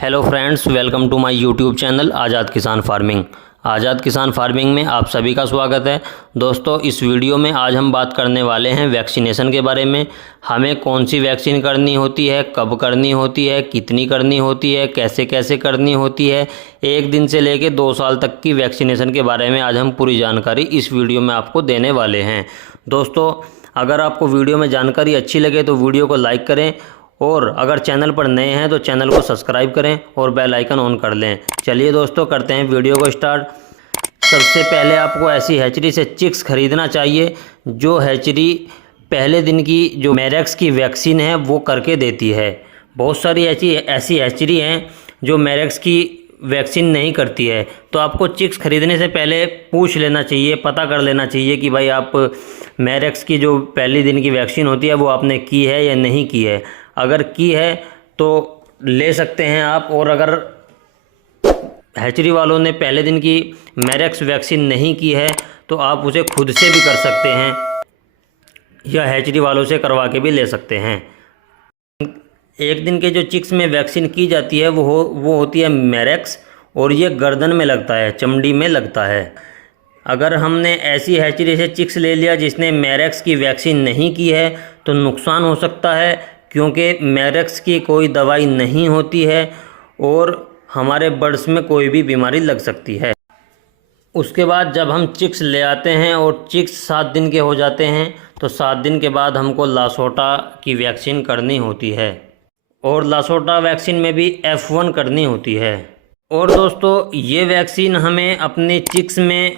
Hello friends, welcome to my YouTube channel Azad Kisan farming. Azad Kisan farming में आप सभी का स्वागत है। दोस्तों, इस वीडियो में आज हम बात करने वाले हैं वैक्सीनेशन के बारे में। हमें कौन सी वैक्सीन करनी होती है, कब करनी होती है, कितनी करनी होती है, कैसे कैसे करनी होती है, 1 दिन से लेकर 2 साल तक की वैक्सीनेशन के बारे में आज हम पूरी जानकारी इस वीडियो में आपको देने वाले हैं। दोस्तों, अगर आपको वीडियो में जानकारी अच्छी लगे तो वीडियो को लाइक करें और अगर चैनल पर नए हैं तो चैनल को सब्सक्राइब करें और बेल आइकन ऑन कर लें। चलिए दोस्तों, करते हैं वीडियो को स्टार्ट। सबसे पहले आपको ऐसी हैचरी से चिक्स खरीदना चाहिए जो हैचरी पहले दिन की जो मैरेक्स की वैक्सीन है वो करके देती है। बहुत सारी ऐसी हैचरी हैं जो मैरेक्स की वैक्सीन नहीं करती है, तो आपको चिक्स खरीदने से पहले पूछ लेना चाहिए, पता कर लेना चाहिए कि भाई आप मैरेक्स की जो पहले दिन की वैक्सीन होती है वो आपने की है या नहीं की है। अगर की है तो ले सकते हैं आप, और अगर हैचरी वालों ने पहले दिन की मैरेक्स वैक्सीन नहीं की है तो आप उसे खुद से भी कर सकते हैं या हैचरी वालों से करवा के भी ले सकते हैं। 1 दिन के जो चिक्स में वैक्सीन की जाती है वो होती है मैरेक्स, और ये गर्दन में लगता है, चमड़ी में लगता है। अगर हमने ऐसी हैचरी से चिक्स ले लिया जिसने मैरेक्स की वैक्सीन नहीं की है तो नुकसान हो सकता है, क्योंकि मैरेक्स की कोई दवाई नहीं होती है और हमारे बर्ड्स में कोई भी बीमारी लग सकती है। उसके बाद जब हम चिक्स ले आते हैं और चिक्स 7 दिन के हो जाते हैं तो 7 दिन के बाद हमको लासोटा की वैक्सीन करनी होती है, और लासोटा वैक्सीन में भी F1 करनी होती है। और दोस्तों, ये वैक्सीन हमें अपने चिक्स में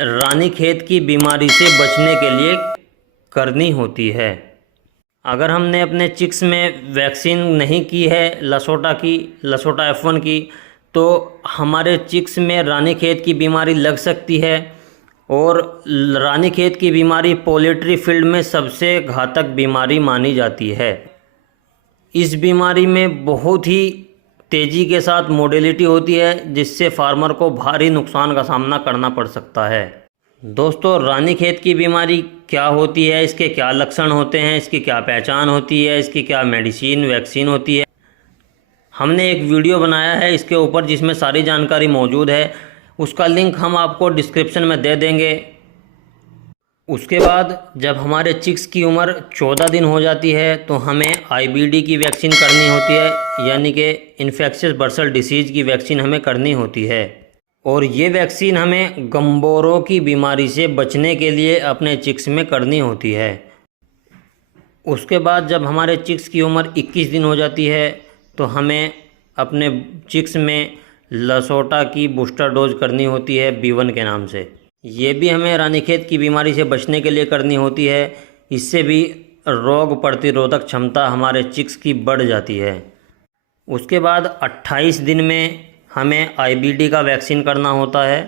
रानीखेत की बीमारी से बचने के लिए करनी होती है। अगर हमने अपने चिक्स में वैक्सीन नहीं की है लासोटा F1 की, तो हमारे चिक्स में रानीखेत की बीमारी लग सकती है। और रानीखेत की बीमारी पोल्ट्री फील्ड में सबसे घातक बीमारी मानी जाती है। इस बीमारी में बहुत ही तेज़ी के साथ मोर्टेलिटी होती है, जिससे फार्मर को भारी नुकसान का सामना करना पड़ सकता है। दोस्तों, रानीखेत की बीमारी क्या होती है, इसके क्या लक्षण होते हैं, इसकी क्या पहचान होती है, इसकी क्या मेडिसिन वैक्सीन होती है, हमने एक वीडियो बनाया है इसके ऊपर जिसमें सारी जानकारी मौजूद है। उसका लिंक हम आपको डिस्क्रिप्शन में दे देंगे। उसके बाद जब हमारे चिक्स की उम्र 14 दिन हो जाती है तो हमें IBD की वैक्सीन करनी होती है, यानी कि इन्फेक्शियस बर्सल डिसीज़ की वैक्सीन हमें करनी होती है। और ये वैक्सीन हमें गम्बोरों की बीमारी से बचने के लिए अपने चिक्स में करनी होती है। उसके बाद जब हमारे चिक्स की उम्र 21 दिन हो जाती है तो हमें अपने चिक्स में लासोटा की बूस्टर डोज करनी होती है B1 के नाम से। ये भी हमें रानीखेत की बीमारी से बचने के लिए करनी होती है। इससे भी रोग प्रतिरोधक क्षमता हमारे चिक्स की बढ़ जाती है। उसके बाद 28 दिन में हमें IBD का वैक्सीन करना होता है,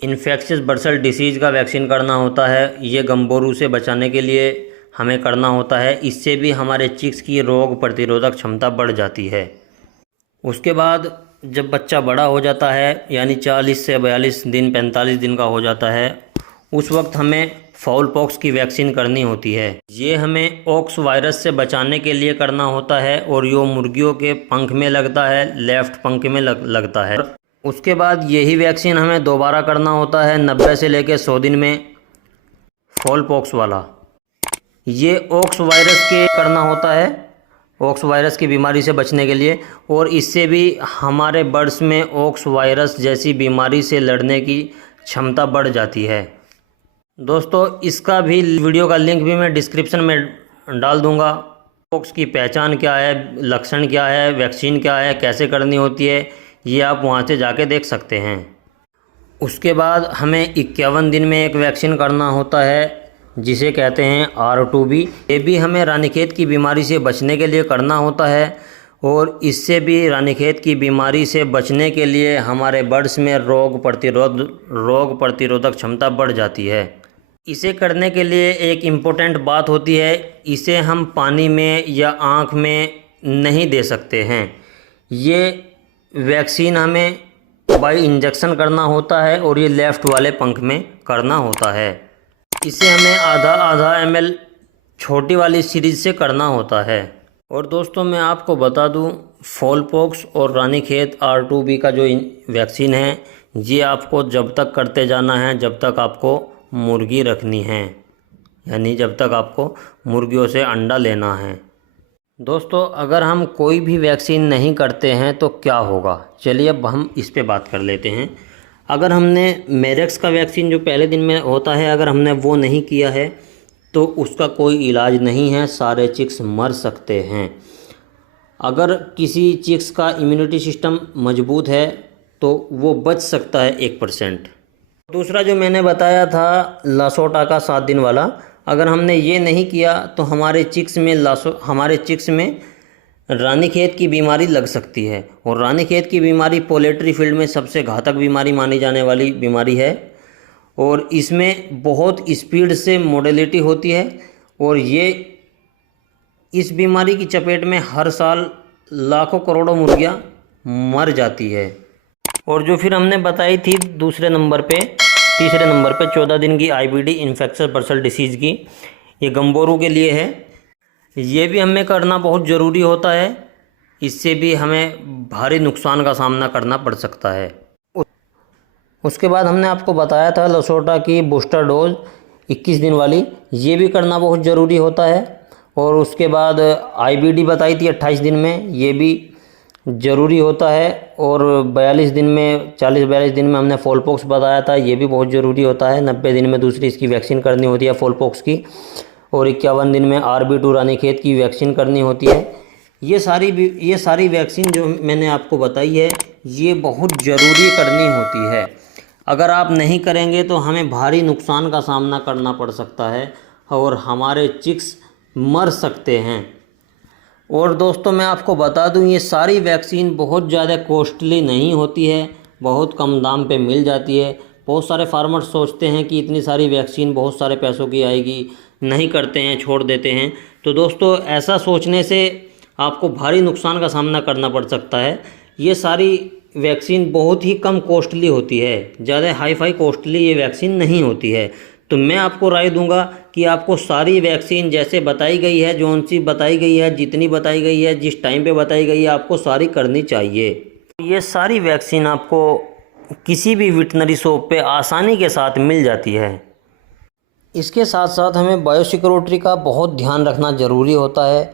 इन्फेक्शियस बर्सल डिसीज़ का वैक्सीन करना होता है। ये गम्बोरू से बचाने के लिए हमें करना होता है। इससे भी हमारे चिक्स की रोग प्रतिरोधक क्षमता बढ़ जाती है। उसके बाद जब बच्चा बड़ा हो जाता है, यानी 40 से 42 दिन 45 दिन का हो जाता है, उस वक्त हमें फाउल पॉक्स की वैक्सीन करनी होती है। ये हमें ऑक्स वायरस से बचाने के लिए करना होता है, और यो मुर्गियों के पंख में लगता है, लेफ्ट पंख में लगता है। उसके बाद यही वैक्सीन हमें दोबारा करना होता है 90 से लेकर 100 दिन में, फाउल पॉक्स वाला। ये ऑक्स वायरस के करना होता है, ऑक्स वायरस की बीमारी से बचने के लिए, और इससे भी हमारे बर्ड्स में ऑक्स वायरस जैसी बीमारी से लड़ने की क्षमता बढ़ जाती है। दोस्तों, इसका भी वीडियो का लिंक भी मैं डिस्क्रिप्शन में डाल दूंगा। ऑक्स की पहचान क्या है, लक्षण क्या है, वैक्सीन क्या है, कैसे करनी होती है, ये आप वहाँ से जाके देख सकते हैं। उसके बाद हमें 51 दिन में एक वैक्सीन करना होता है जिसे कहते हैं R2B। ये भी हमें रानीखेत की बीमारी से बचने के लिए करना होता है, और इससे भी रानीखेत की बीमारी से बचने के लिए हमारे बर्ड्स में रोग प्रतिरोधक क्षमता बढ़ जाती है। इसे करने के लिए एक इम्पोर्टेंट बात होती है, इसे हम पानी में या आँख में नहीं दे सकते हैं। ये वैक्सीन हमें बाई इंजेक्शन करना होता है, और ये लेफ़्ट वाले पंख में करना होता है। इसे हमें आधा ml छोटी वाली सीरीज़ से करना होता है। और दोस्तों, मैं आपको बता दूं, फॉलपॉक्स और रानीखेत R2B का जो वैक्सीन है, ये आपको जब तक करते जाना है जब तक आपको मुर्गी रखनी है, यानी जब तक आपको मुर्गियों से अंडा लेना है। दोस्तों, अगर हम कोई भी वैक्सीन नहीं करते हैं तो क्या होगा, चलिए अब हम इस पे बात कर लेते हैं। अगर हमने मेरेक्स का वैक्सीन जो पहले दिन में होता है, अगर हमने वो नहीं किया है तो उसका कोई इलाज नहीं है, सारे चिक्स मर सकते हैं। अगर किसी चिक्स का इम्यूनिटी सिस्टम मजबूत है तो वो बच सकता है 1%। दूसरा जो मैंने बताया था लासोटा का 7 दिन वाला, अगर हमने ये नहीं किया तो हमारे चिक्स में रानीखेत की बीमारी लग सकती है। और रानीखेत की बीमारी पोल्ट्री फील्ड में सबसे घातक बीमारी मानी जाने वाली बीमारी है, और इसमें बहुत स्पीड से मोर्टेलिटी होती है, और ये इस बीमारी की चपेट में हर साल लाखों करोड़ों मुर्गियां मर जाती है। और जो फिर हमने बताई थी तीसरे नंबर पे 14 दिन की IBD इन्फेक्शस बर्सल डिसीज़ की, ये गंबोरू के लिए है। ये भी हमें करना बहुत ज़रूरी होता है, इससे भी हमें भारी नुकसान का सामना करना पड़ सकता है। उसके बाद हमने आपको बताया था लसोटा की बूस्टर डोज 21 दिन वाली, ये भी करना बहुत ज़रूरी होता है। और उसके बाद IBD बताई थी 28 दिन में, ये भी ज़रूरी होता है। और 42 दिन में 40-42 दिन में हमने फॉलपॉक्स बताया था, ये भी बहुत ज़रूरी होता है। 90 दिन में दूसरी इसकी वैक्सीन करनी होती है फॉलपॉक्स की, और 51 दिन में RB2 रानीखेत की वैक्सीन करनी होती है। ये सारी वैक्सीन जो मैंने आपको बताई है, ये बहुत ज़रूरी करनी होती है। अगर आप नहीं करेंगे तो हमें भारी नुकसान का सामना करना पड़ सकता है और हमारे चिक्स मर सकते हैं। और दोस्तों, मैं आपको बता दूं, ये सारी वैक्सीन बहुत ज़्यादा कॉस्टली नहीं होती है, बहुत कम दाम पे मिल जाती है। बहुत सारे फार्मर्स सोचते हैं कि इतनी सारी वैक्सीन बहुत सारे पैसों की आएगी, नहीं करते हैं, छोड़ देते हैं। तो दोस्तों, ऐसा सोचने से आपको भारी नुकसान का सामना करना पड़ सकता है। ये सारी वैक्सीन बहुत ही कम कॉस्टली होती है, ज़्यादा हाई फाई कॉस्टली ये वैक्सीन नहीं होती है। तो मैं आपको राय दूंगा कि आपको सारी वैक्सीन जैसे बताई गई है, जौन सी बताई गई है, जितनी बताई गई है, जिस टाइम पे बताई गई है, आपको सारी करनी चाहिए। ये सारी वैक्सीन आपको किसी भी वेटनरी शॉप पे आसानी के साथ मिल जाती है। इसके साथ साथ हमें बायोसिक्योरिटी का बहुत ध्यान रखना ज़रूरी होता है।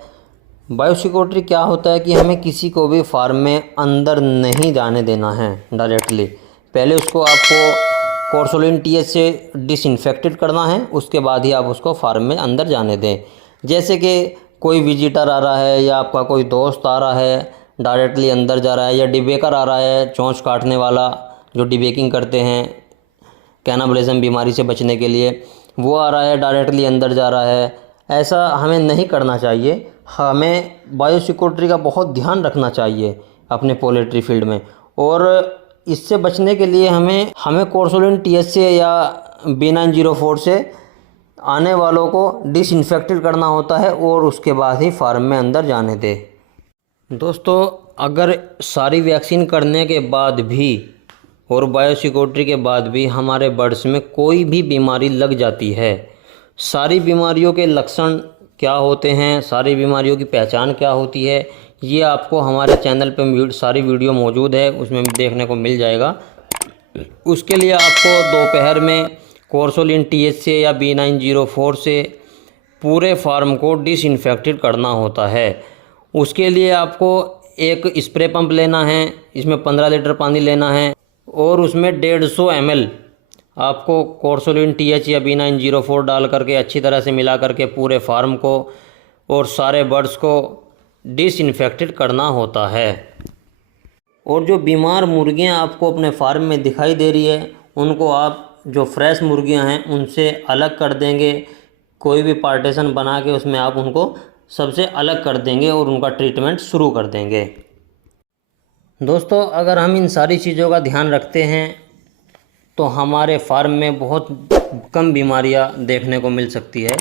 बायोसिक्योरिटी क्या होता है कि हमें किसी को भी फार्म में अंदर नहीं जाने देना है डायरेक्टली। पहले उसको आपको कोर्सोलिन TH से डिसइंफेक्टेड करना है, उसके बाद ही आप उसको फार्म में अंदर जाने दें। जैसे कि कोई विजिटर आ रहा है या आपका कोई दोस्त आ रहा है, डायरेक्टली अंदर जा रहा है, या डिबेकर आ रहा है, चोंच काटने वाला जो डिबेकिंग करते हैं कैनाबलिज्म बीमारी से बचने के लिए, वो आ रहा है डायरेक्टली अंदर जा रहा है, ऐसा हमें नहीं करना चाहिए। हमें बायोसिक्योरिटी का बहुत ध्यान रखना चाहिए अपने पोल्ट्री फील्ड में। और इससे बचने के लिए हमें कोर्सोलिन TH से या B904 से आने वालों को डिसइंफेक्टेड करना होता है, और उसके बाद ही फार्म में अंदर जाने दें। दोस्तों, अगर सारी वैक्सीन करने के बाद भी और बायोसिक्योरिटी के बाद भी हमारे बर्ड्स में कोई भी बीमारी लग जाती है, सारी बीमारियों के लक्षण क्या होते हैं, सारी बीमारियों की पहचान क्या होती है, ये आपको हमारे चैनल पे सारी वीडियो मौजूद है, उसमें देखने को मिल जाएगा। उसके लिए आपको दोपहर में कोर्सोलिन TH से या B904 से पूरे फार्म को डिसइंफेक्टेड करना होता है। उसके लिए आपको एक स्प्रे पंप लेना है, इसमें 15 लीटर पानी लेना है, और उसमें 150 ml आपको कोर्सोलिन TH या B904 डाल करके अच्छी तरह से मिला करके पूरे फार्म को और सारे बर्ड्स को डिसइंफेक्टेड करना होता है। और जो बीमार मुर्गियां आपको अपने फार्म में दिखाई दे रही है, उनको आप जो फ्रेश मुर्गियां हैं उनसे अलग कर देंगे। कोई भी पार्टीशन बना के उसमें आप उनको सबसे अलग कर देंगे और उनका ट्रीटमेंट शुरू कर देंगे। दोस्तों, अगर हम इन सारी चीज़ों का ध्यान रखते हैं तो हमारे फार्म में बहुत कम बीमारियां देखने को मिल सकती है।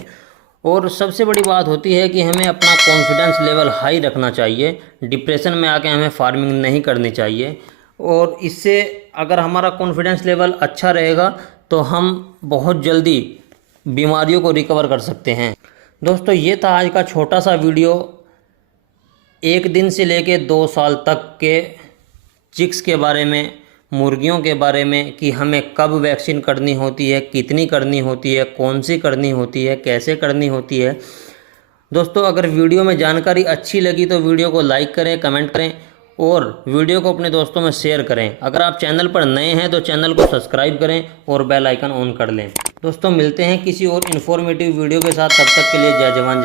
और सबसे बड़ी बात होती है कि हमें अपना कॉन्फिडेंस लेवल हाई रखना चाहिए। डिप्रेशन में आके हमें फार्मिंग नहीं करनी चाहिए। और इससे अगर हमारा कॉन्फिडेंस लेवल अच्छा रहेगा तो हम बहुत जल्दी बीमारियों को रिकवर कर सकते हैं। दोस्तों, ये था आज का छोटा सा वीडियो। 1 दिन से लेके 2 साल तक के चिक्स के बारे में, मुर्गियों के बारे में कि हमें कब वैक्सीन करनी होती है, कितनी करनी होती है, कौन सी करनी होती है, कैसे करनी होती है। दोस्तों अगर वीडियो में जानकारी अच्छी लगी तो वीडियो को लाइक करें, कमेंट करें और वीडियो को अपने दोस्तों में शेयर करें। अगर आप चैनल पर नए हैं तो चैनल को सब्सक्राइब करें और बेल आइकन ऑन कर लें। दोस्तों मिलते हैं किसी और इन्फॉर्मेटिव वीडियो के साथ, तब तक के लिए जय जवान।